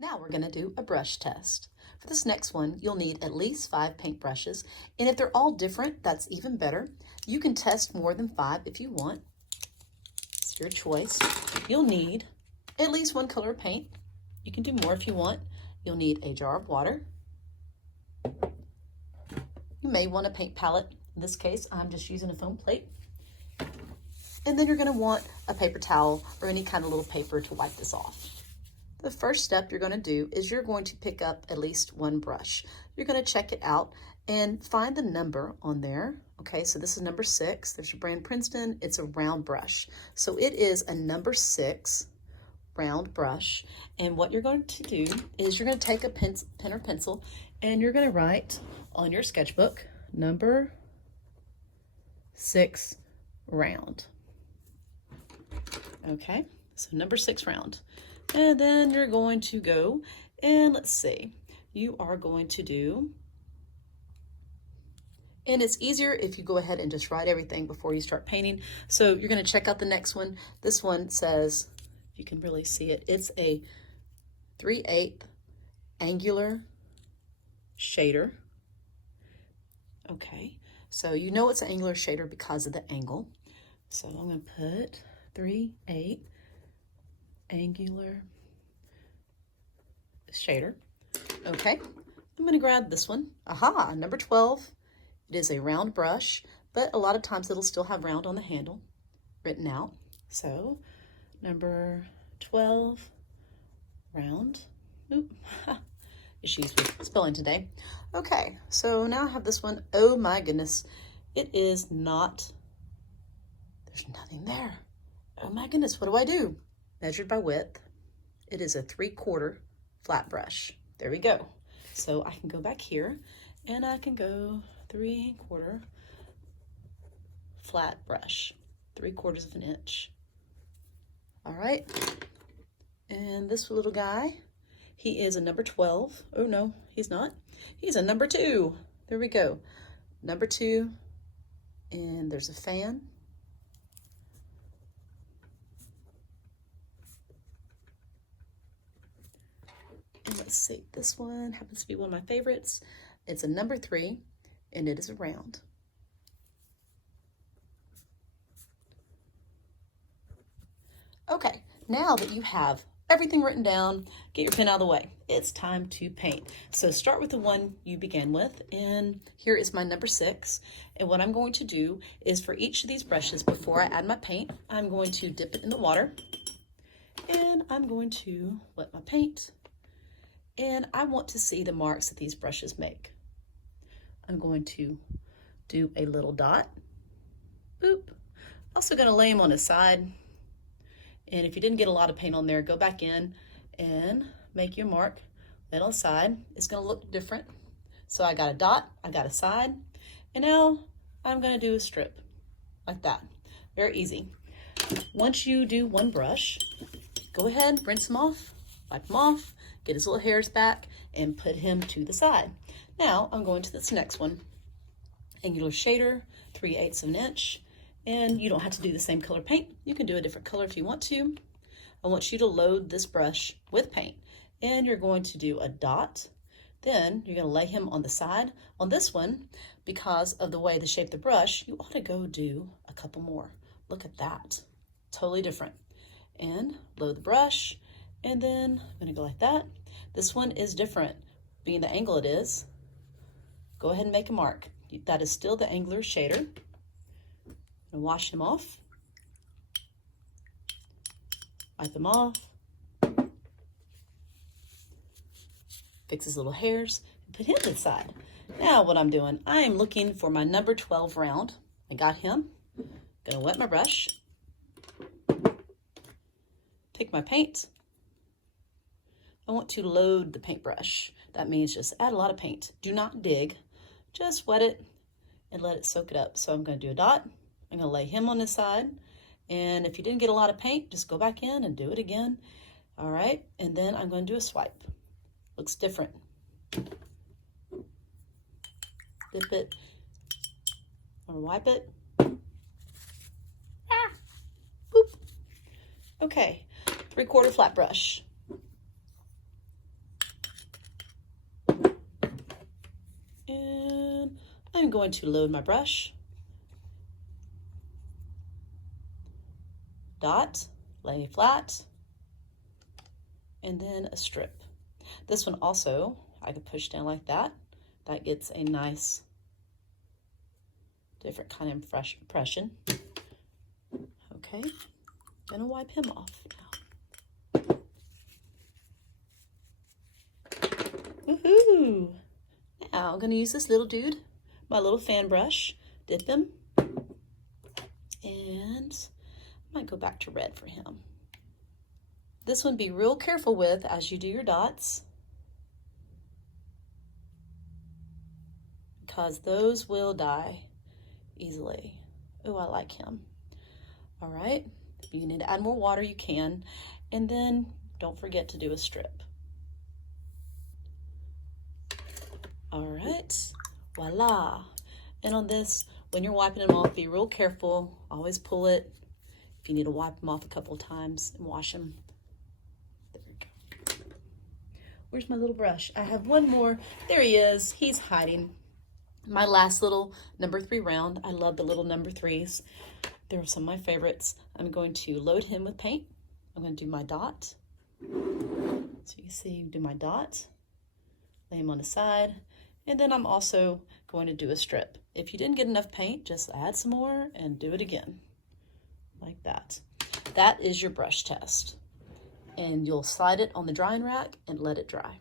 Now we're going to do a brush test. For this next one, you'll need at least 5 paint brushes, and if they're all different, that's even better. You can test more than 5 if you want. It's your choice. You'll need at least 1 color of paint. You can do more if you want. You'll need a jar of water. You may want a paint palette. In this case, I'm just using a foam plate. And then you're going to want a paper towel or any kind of little paper to wipe this off. The first step you're going to do is you're going to pick up at least 1 brush. You're going to check it out and find the number on there. Okay, so this is number 6. There's your brand Princeton. It's a round brush. So it is a number 6 round brush. And what you're going to do is you're going to take a pen or pencil and you're going to write on your sketchbook number 6 round. Okay, so number 6 round. And then you're going to go and let's see, you are going to do, and it's easier if you go ahead and just write everything before you start painting. So you're going to check out the next one. This one says, if you can really see it, it's a 3/8 angular shader. Okay, so you know it's an angular shader because of the angle. So I'm going to put 3/8 angular shader. Okay, I'm going to grab this one. Aha, number 12. It is a round brush, but a lot of times it'll still have round on the handle written out. So number 12, round. Oop, issues with spelling today. Okay, so now I have this one. Oh my goodness, it is not, there's nothing there. Oh my goodness, what do? Measured by width, it is a 3/4 flat brush. There we go. So I can go back here and I can go 3/4 flat brush, 3/4 of an inch. All right. And this little guy, he is a number 12. Oh no, he's not. He's a number 2. There we go. Number 2, and there's a fan. And let's see, this one happens to be one of my favorites. It's a number 3, and it is a round. Okay, now that you have everything written down, get your pen out of the way. It's time to paint. So start with the one you began with, and here is my number 6. And what I'm going to do is for each of these brushes, before I add my paint, I'm going to dip it in the water, and I'm going to wet my paint. And I want to see the marks that these brushes make. I'm going to do a little dot. Boop. Also going to lay them on the side. And if you didn't get a lot of paint on there, go back in and make your mark. Lay it on the side. It's going to look different. So I got a dot, I got a side, and now I'm going to do a strip like that. Very easy. Once you do one brush, go ahead, rinse them off, wipe them off, get his little hairs back, and put him to the side. Now I'm going to this next one. Angular shader, 3/8 of an inch. And you don't have to do the same color paint. You can do a different color if you want to. I want you to load this brush with paint. And you're going to do a dot. Then you're going to lay him on the side. On this one, because of the way the shape of the brush, you ought to go do a couple more. Look at that. Totally different. And load the brush. And then I'm going to go like that. This one is different. Being the angle it is, go ahead and make a mark. That is still the angular shader. And wash him off. Wipe him off. Fix his little hairs. And put him to the side. Now what I'm doing, I am looking for my number 12 round. I got him. Gonna wet my brush. Pick my paint. I want to load the paintbrush. That means just add a lot of paint. Do not dig. Just wet it and let it soak it up. So I'm going to do a dot. I'm going to lay him on the side. And if you didn't get a lot of paint, just go back in and do it again. All right. And then I'm going to do a swipe. Looks different. Dip it or wipe it. Ah, boop. Okay. 3/4 flat brush. I'm going to load my brush, dot, lay flat, and then a strip. This one also, I could push down like that. That gets a nice, different kind of impression. Okay, gonna wipe him off now. Woohoo! Now I'm gonna use this little dude, my little fan brush, dip him, and I might go back to red for him. This one be real careful with as you do your dots, because those will die easily. Oh, I like him. All right, if you need to add more water, you can. And then don't forget to do a strip. All right, voila. And on this, when you're wiping them off, be real careful. Always pull it. If you need to wipe them off a couple of times and wash them. There we go. Where's my little brush? I have one more. There he is. He's hiding. My last little number 3 round. I love the little number 3s. They're some of my favorites. I'm going to load him with paint. I'm going to do my dot. So you see, do my dot, lay him on the side, and then I'm also going to do a strip. If you didn't get enough paint, just add some more and do it again, like that. That is your brush test. And you'll slide it on the drying rack and let it dry.